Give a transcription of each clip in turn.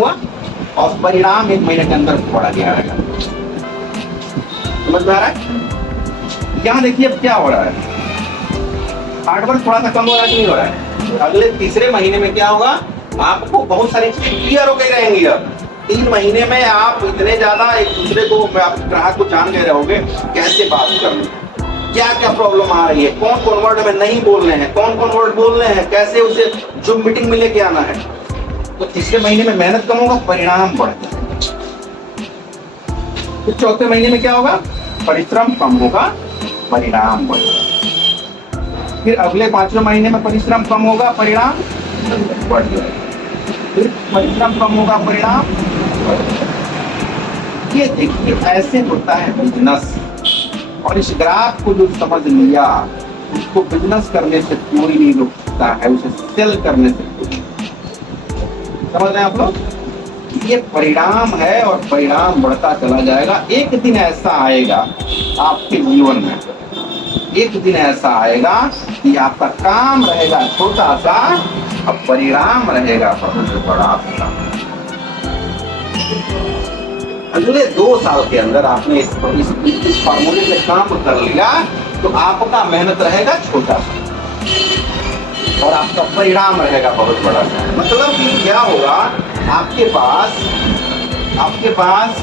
हुआ और परिणाम 1 महीने के अंदर बढ़ा गया रहेगा। समझ में आ रहा है? यहाँ देखिए अब क्या हो रहा है, हार्डवर्क थोड़ा सा कम हो रहा है कि नहीं हो रहा है? अगले तीसरे महीने में क्या होगा, आपको बहुत सारी चीजें क्लियर हो गई रहेंगी। अब 3 महीने में आप इतने ज्यादा एक दूसरे को, आप ग्राहक को जान गए रहोगे कैसे बात करनी, क्या क्या प्रॉब्लम आ रही है, कौन कौन वर्ड में नहीं बोलने हैं, कौन कौन वर्ड बोलने हैं, कैसे उसे जो मीटिंग में लेके आना है। तो तीसरे महीने में मेहनत कम होगा, परिणाम बढ़ता है। तो चौथे महीने में क्या होगा, परिश्रम कम होगा, परिणाम बढ़ेगा। फिर अगले 5वें महीने में परिश्रम कम होगा, परिणाम बढ़ जाएगा। फिर परिश्रम कम होगा, परिणाम बढ़ जाएगा। ये देखिए ऐसे होता है बिजनेस। और इस ग्राफ को जो समझ लिया, उसको बिजनेस करने से कोई नहीं रोक सकता है, उसे सेल करने से कोई। समझ रहे हैं आप लोग? ये परिणाम है और परिणाम बढ़ता चला जाएगा। एक दिन ऐसा आएगा आपके जीवन में, एक दिन ऐसा आएगा कि आपका काम रहेगा छोटा सा और परिणाम रहेगा बहुत बड़ा आपका। अगले 2 साल के अंदर आपने इस फार्मूले पे काम कर लिया तो आपका मेहनत रहेगा छोटा सा और आपका परिणाम रहेगा बहुत बड़ा सा। मतलब कि क्या होगा, आपके पास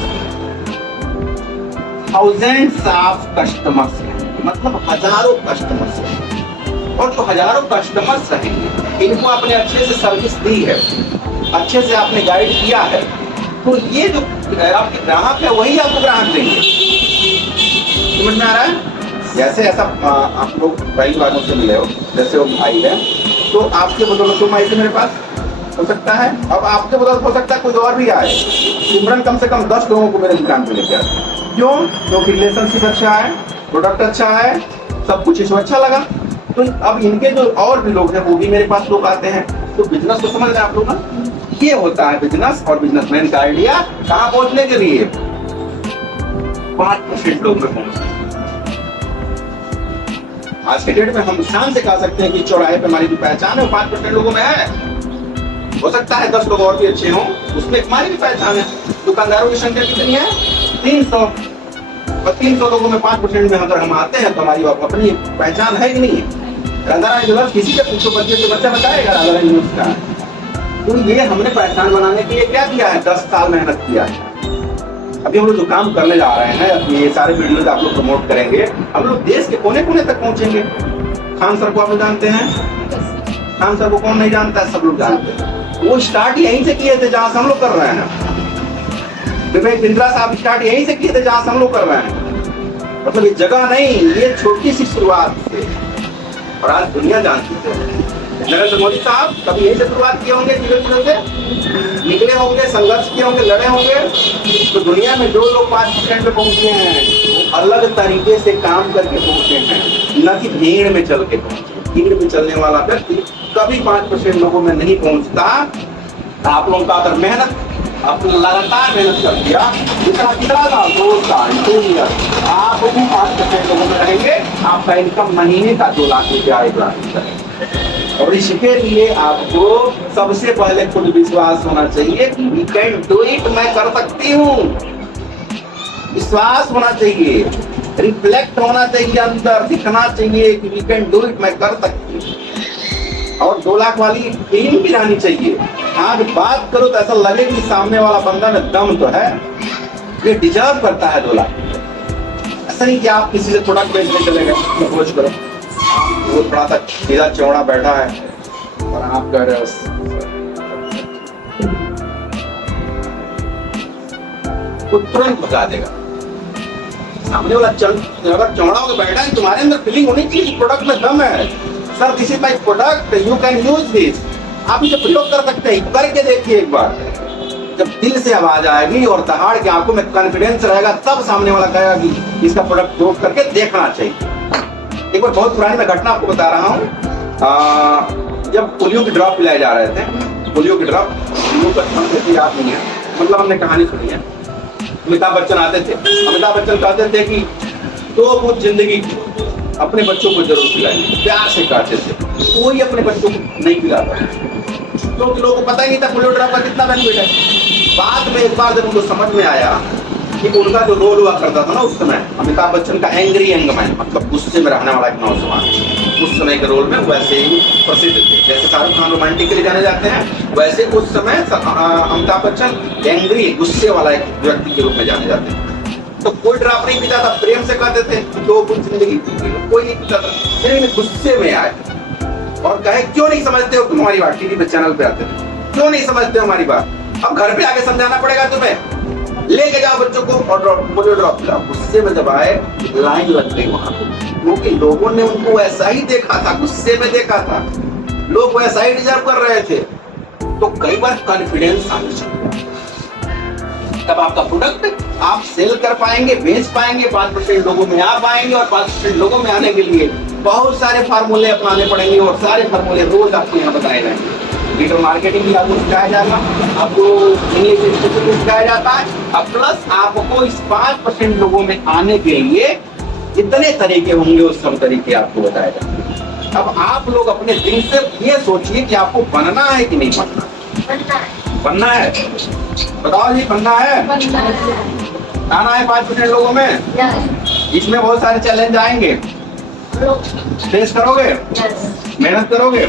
थाउजेंड्स ऑफ कस्टमर्स हैं, मतलब हजारों कस्टमर्स हैं। और जो हजारों कस्टमर्स रहेंगे, इनको आपने अच्छे से सर्विस दी है, अच्छे से आपने गाइड किया है, तो ये जो आपके ग्राहक है वही आपको ग्राहक देंगे। समझ में आ रहा है? जैसे ऐसा आप लोग कई बार मुझसे मिले हो, जैसे वो भाई है, तो आपके बदौलत तुम आए थे मेरे पास, हो सकता है अब आपके बदौलत हो सकता है कोई और भी आए। सिमरन कम से कम 10 लोगों को मेरे दुकान पे लेके आए। क्यों? क्योंकि रिलेशनशिप अच्छा है, प्रोडक्ट अच्छा है, सब कुछ इसमें अच्छा लगा। तो अब इनके जो और भी लोग हैं वो भी मेरे पास लोग आते हैं। तो बिजनेस को समझ रहे हैं आप लोग ना? ये होता है बिजनेस और बिजनेसमैन का आइडिया कहाँ पहुंचने के लिए, 5% लोग में पहुंचने। आज के डेट में हम शान से कह सकते हैं कि चौराहे पे हमारी जो पहचान है वो 5% लोगों में है। हो सकता है 10 लोग और भी अच्छे हों, उसमें हमारी भी पहचान है। दुकानदारों की संख्या कितनी है? 300। और 300 लोगों में 5% में अगर हम आते हैं तो हमारी अपनी पहचान है कि नहीं? राधा किसी से पूछो, बच्चे से बच्चा बताएगा राधा न्यूज का। तो ये हमने पहचान बनाने के लिए क्या किया है? 10 साल मेहनत किया है। अभी हम लोग जो काम करने जा रहे हैं, ये सारे वीडियोज आप लोग प्रमोट करेंगे, हम लोग देश के कोने कोने तक पहुंचेंगे। खान सर को आप लोग जानते हैं? खान सर को कौन नहीं जानता है? सब लोग जानते हैं। वो स्टार्ट यहीं से किए थे जहां से हम लोग कर रहे हैं। विवेक बिंद्रा साहब स्टार्ट यहीं से किए थे जहां से हम लोग कर रहे हैं। मतलब ये जगह नहीं, ये छोटी सी शुरुआत से और आज दुनिया जानती है। नरेंद्र मोदी साहब कभी यही से शुरुआत किए होंगे, धीरे से निकले होंगे, संघर्ष किए होंगे, लड़े होंगे। तो दुनिया में जो लोग 5% पे पहुंचे हैं वो अलग तरीके से काम करके पहुंचे हैं, न कि भीड़ में चल के पहुंचे। भीड़ में चलने वाला व्यक्ति कभी 5% लोगों में नहीं पहुंचता। आप लोगों का अगर मेहनत, आपने लगातार मेहनत कर दिया, कितना था 2 साल 2 ईयर, आप भी 5% लोगों में रहेंगे। आपका इनकम महीने का 2 लाख रुपया 1 लाख रुपया। और इसके लिए आपको सबसे पहले खुद विश्वास होना चाहिए कि वी कैन डू इट, मैं कर सकती हूँ। विश्वास होना चाहिए, रिफ्लेक्ट होना चाहिए, अंदर दिखना चाहिए कि वी कैन डू इट, मैं कर सकती हूँ। और 2 लाख वाली फीलिंग भी रहनी चाहिए। आज बात करो तो ऐसा लगे कि सामने वाला बंदा में दम तो है, ये डिजर्व करता है 2 लाख। ऐसा नहीं कि आप किसी से प्रोडक्ट बेचने चले गए, अप्रोच करो, वो थोड़ा सा सीधा चौड़ा बैठा है और आप कह रहे हो तो तुरंत भगा देगा। सामने वाला अगर चौड़ा होकर बैठा है, तुम्हारे अंदर फीलिंग होनी चाहिए प्रोडक्ट में दम है। Sir this is my product, you can use this. आप इसे प्रयोग कर सकते हैं, करके देखिए एक बार। जब दिल से आवाज आएगी और दहाड़ के आंखों में कॉन्फिडेंस रहेगा, तब सामने वाला कहेगा कि इसका प्रोडक्ट यूज करके देखना चाहिए। एक बार बहुत पुरानी मैं घटना आपको बता रहा हूँ। जब पोलियो की ड्रॉप पिलाए जा रहे थे, पोलियो की ड्रॉप याद नहीं है, मतलब हमने कहानी सुनी है। अमिताभ बच्चन आते थे, अमिताभ बच्चन कहते थे कि तो वो जिंदगी अपने बच्चों को जरूर पिलाएंगे, प्यार से कहते थे। कोई अपने बच्चों को नहीं पिलाता, क्योंकि लोगों को पता ही नहीं था पोलियो ड्रॉप का कितना बेनिफिट है। बाद में एक बार जब उनको समझ में आया कि उनका जो रोल हुआ करता था ना उस समय, अमिताभ बच्चन का एंग्री यंग मैन, मतलब गुस्से में रहने वाला एक नौजवान, उस समय के रोल में वैसे ही प्रसिद्ध थे। जैसे शाहरुख खान रोमांटिक के लिए जाने जाते हैं, वैसे उस समय अमिताभ बच्चन एंग्री, गुस्से वाला एक व्यक्ति के रूप में जाने जाते हैं। तो कोई ड्रॉप नहीं पीता था, प्रेम से कहते थे तो कुछ जिंदगी कोई नहीं पीता था, लेकिन गुस्से में आए और कहे क्यों नहीं समझते हो तुम हमारी बात। टीवी पे चैनल पे आते थे, क्यों नहीं समझते हो हमारी बात, अब घर पे आके समझाना पड़ेगा तुम्हें, लेके जाओ बच्चों को और पोलियो ड्रॉप पिलाओ। गुस्से में जब आए लाइन लग गई वहां पे, क्योंकि लोगों ने उनको वैसा ही देखा था, गुस्से में देखा था, लोग वैसा ही डिजर्व कर रहे थे। तो कई बार कॉन्फिडेंस आना चाहिए, तब आपका प्रोडक्ट आप सेल कर पाएंगे, बेच पाएंगे, 5% लोगों में आ पाएंगे। और 5% लोगों में आने के लिए बहुत सारे फार्मूले अपनाने पड़ेंगे और सारे फार्मूले रोज आपको यहाँ बताए जाएंगे। डिजिटल मार्केटिंग भी आपको सिखाया जाएगा, आपको इंग्लिश स्पीकिंग सिखाया जाता है, अब प्लस आपको इस 5% लोगों में आने के लिए इतने तरीके होंगे, उस सब तरीके आपको बताया जाएगा। अब आप लोग अपने दिल से ये सोचिए कि आपको बनना है कि नहीं बनना, बनना है, बताओ जी, बनना है, आना है 5% लोगों में। इसमें बहुत सारे चैलेंज आएंगे, फेस करोगे, मेहनत करोगे।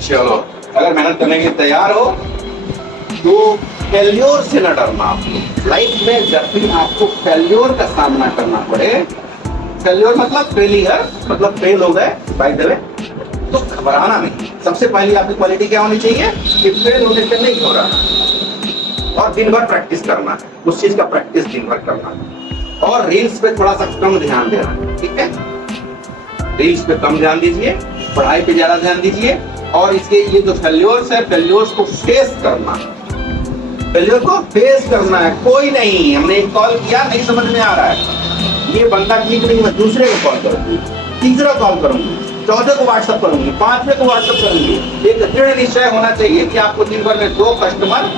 चलो, अगर मेहनत करने के तैयार हो तो फेल्योर से न डरना। आपको लाइफ में जब भी आपको फेल्योर का सामना करना पड़े, फेल्योर मतलब फेलियर, मतलब फेल हो गए बाय द वे, तो घबराना नहीं। सबसे पहली आपकी क्वालिटी क्या होनी चाहिए कि फेल होने से नहीं घबराना, और दिन भर प्रैक्टिस करना है, उस चीज का प्रैक्टिस दिन भर करना है। और रील्स पे थोड़ा सा कम ध्यान देना, ठीक है, रील्स पे कम ध्यान दीजिए, पढ़ाई पे ज्यादा ध्यान दीजिए। और इसके ये जो फेल्योर्स है, फेल्योर्स को फेस करना, फेल्योर को फेस करना है। कोई नहीं, हमने एक कॉल किया, नहीं समझ में आ रहा है, ये बंदा ठीक नहीं, मैं दूसरे को कॉल करूंगी, तीसरा कॉल करूंगी, चौथे को व्हाट्सएप करूंगी, 5वें को व्हाट्सएप करूंगी। एक दृढ़ निश्चय होना चाहिए कि आपको दिन भर में 2 कस्टमर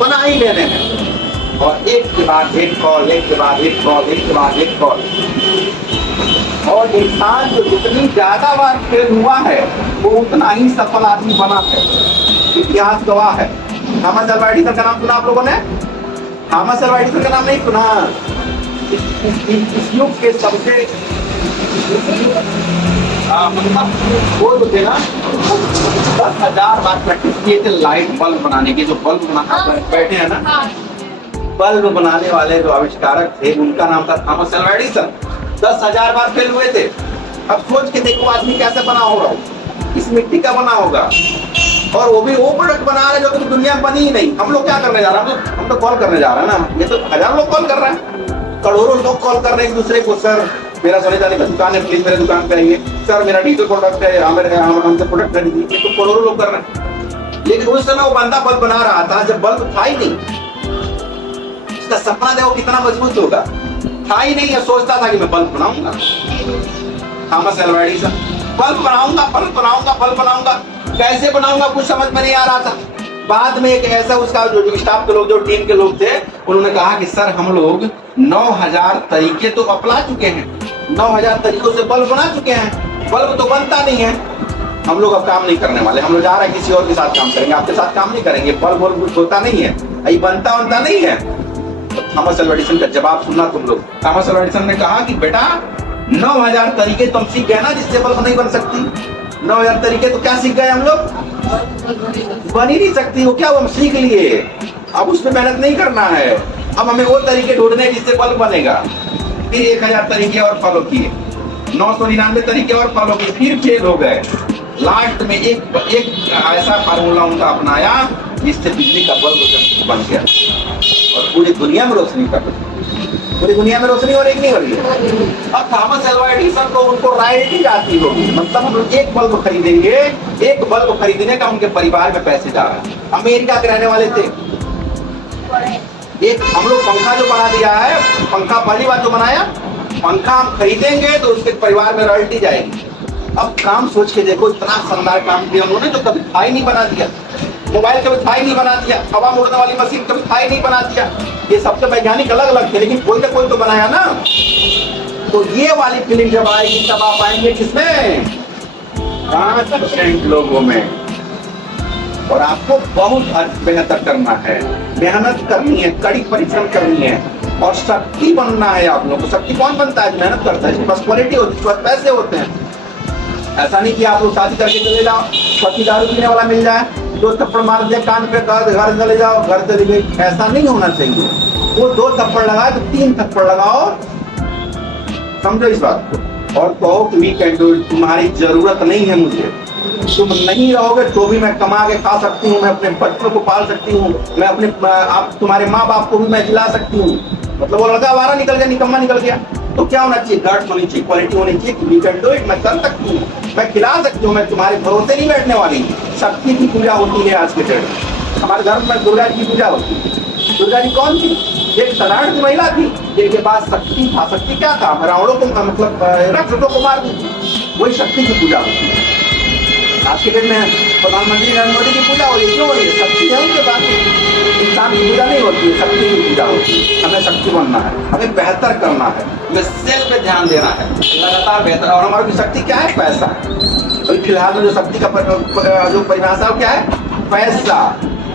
बना ही लेने हैं, और एक के बाद एक कॉल, एक के बाद एक कॉल, एक के बाद एक कॉल। और इंसान जो जितनी ज्यादा बार फेल हुआ है वो उतना ही सफल आदमी बना है, इतिहास गवाह है। थॉमस अल्वा एडिसन का नाम सुना आप लोगों ने? थॉमस अल्वा एडिसन का नाम नहीं सुना? इस युग के सबसे वो जो थे ना, 10,000 बार प्रैक्टिस किए थे लाइट बल्ब बनाने के। जो बल्ब बना बैठे हैं ना, बल्ब बनाने वाले जो आविष्कारक थे, उनका नाम था थॉमस अल्वा एडिसन। 10,000 बार फेल हुए थे। अब सोच के देखो आदमी कैसे बना होगा, इस मिट्टी का बना होगा, और वो भी वो प्रोडक्ट बना रहे जो कि दुनिया में बनी ही नहीं। हम लोग क्या करने जा रहे हैं? हम तो कॉल करने जा रहे हैं ना, ये तो 1000 लोग कॉल कर रहे हैं, करोड़ों लोग कॉल कर रहे हैं एक दूसरे को, सर मेरा सोने जाने की दुकान है, प्लीज मेरे दुकान पे आइए, सर मेरा डिजिटल प्रोडक्ट है, हमसे प्रोडक्ट खरीदिए, तो करोड़ों लोग कर रहे हैं। लेकिन उस समय वो बंदा बल्ब बना रहा था जब बल्ब था ही नहीं। उसका सपना देखो कितना मजबूत होगा, था ही नहीं, सोचता था कि मैं बल्ब बनाऊंगा। थॉमस अल्वा एडिसन, बल्ब बनाऊंगा, बल्ब बनाऊंगा, बल्ब बनाऊंगा, कैसे बनाऊंगा कुछ समझ में नहीं आ रहा था। बाद में एक ऐसा उसका जो स्टाफ के लोग, जो टीम के लोग थे, उन्होंने कहा कि सर हम लोग 9000 तरीके तो अपना चुके हैं, 9000 तरीकों से बल्ब बना चुके हैं, बल्ब तो बनता नहीं है, हम लोग अब काम नहीं करने वाले, हम लोग जा रहे हैं किसी और के साथ काम करेंगे, आपके साथ काम नहीं करेंगे, बल्ब और कुछ होता नहीं है, ये बनता नहीं है। तो थॉमस अल्वा एडिसन का जवाब सुनना तुम लोग। थॉमस अल्वा एडिसन ने कहा कि बेटा 9000 तरीके तुम सीख गए ना जिससे बल्ब नहीं बन सकती। 9000 तरीके तो क्या सीख गए हम लोग, बन ही नहीं सकती। वो क्या, वो हम सीख लिए, अब उस पर मेहनत नहीं करना है, अब हमें वो तरीके ढूंढने जिससे बल्ब बनेगा। फिर 1000 तरीके और फॉलो किए, 999 तरीके और फॉलो किए, फिर फेल हो गए। लास्ट में एक ऐसा फार्मूला उनका अपनाया जिससे बिजली का बल्ब बन गया और पूरी दुनिया में रोशनी कर रही, पूरी दुनिया में रोशनी हो रही नहीं हो रही है। अब थॉमस अल्वा एडिसन को उनको रॉयल्टी आती होगी, मतलब हम एक बल्ब खरीदेंगे, एक बल्ब खरीदने का उनके परिवार में पैसे जा रहा है। अमेरिका के रहने वाले थे। एक हम लोग पंखा जो बना दिया है, पंखा पहली बार जो बनाया, पंखा हम खरीदेंगे तो उसके परिवार में रॉयल्टी जाएगी। अब काम सोच के देखो, इतना शानदार काम किया उन्होंने जो कभी था ही नहीं बना दिया। मोबाइल कभी था ही नहीं बना दिया, हवा मोड़ने वाली मशीन कभी था ही नहीं बना दिया। ये सबसे वैज्ञानिक अलग अलग थे, लेकिन कोई ना कोई तो बनाया ना। तो ये वाली फीलिंग जब आएगी तब आप आएंगे किसमें, 5% लोगों में। और आपको बहुत बेहतर करना है, मेहनत करनी है, कड़ी परिश्रम करनी है और शक्ति बनना है। आप लोगों को शक्ति कौन बनता है? मेहनत करता है, इसके पास क्वालिटी होती है, इसके पास पैसे होते हैं। ऐसा नहीं कि आप लोग शादी करके चले जाओ, पति दारू पीने वाला मिल जाए, 2 थप्पड़ मार दे कान पे, घर चले जाओ, घर चले गई। ऐसा नहीं होना चाहिए। वो 2 थप्पड़ लगाए तो 3 थप्पड़ लगाओ, समझो इस बात को। और कहो कि वी कैन डू इट, तुम्हारी जरूरत नहीं है मुझे, तुम नहीं रहोगे तो भी मैं कमा के खा सकती हूँ, मैं अपने बच्चों को पाल सकती हूँ, मैं अपने आप तुम्हारे माँ बाप को भी मैं खिला सकती हूँ। मतलब वो लड़का आवारा निकल गया, निकम्मा निकल गया। तो क्या होना चाहिए? गट्स होनी चाहिए, क्वालिटी होनी चाहिए कि वी कैन डू इट, मैं कर सकती हूँ, मैं खिला सकती हूँ, मैं तुम्हारे भरोसे नहीं बैठने वाली। शक्ति की पूजा होती है आज के डेट में। हमारे घर में दुर्गा जी की पूजा होती है। दुर्गा जी कौन थी? एक साधारण सी महिला थी, जिनके पास शक्ति था। शक्ति क्या था? रावणों को मतलब राक्षसों को मार दी। वही शक्ति की पूजा होती है। आज के डेट में प्रधानमंत्री नरेंद्र मोदी की पूजा हो रही है, क्यों हो रही है? शक्ति है उनके पास। इंसान की पूजा नहीं होती है, शक्ति की पूजा होती है। हमें शक्ति बनना है, हमें बेहतर करना है, हमें सेल पे ध्यान देना है, लगातार बेहतर। और हमारी शक्ति क्या है? पैसा। अभी फिलहाल में जो शक्ति का जो परिभाषा है क्या है? पैसा।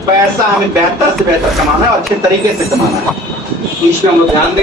पैसा हमें बेहतर से बेहतर कमाना है और अच्छे तरीके से कमाना है। इसमें हम लोग ध्यान दें।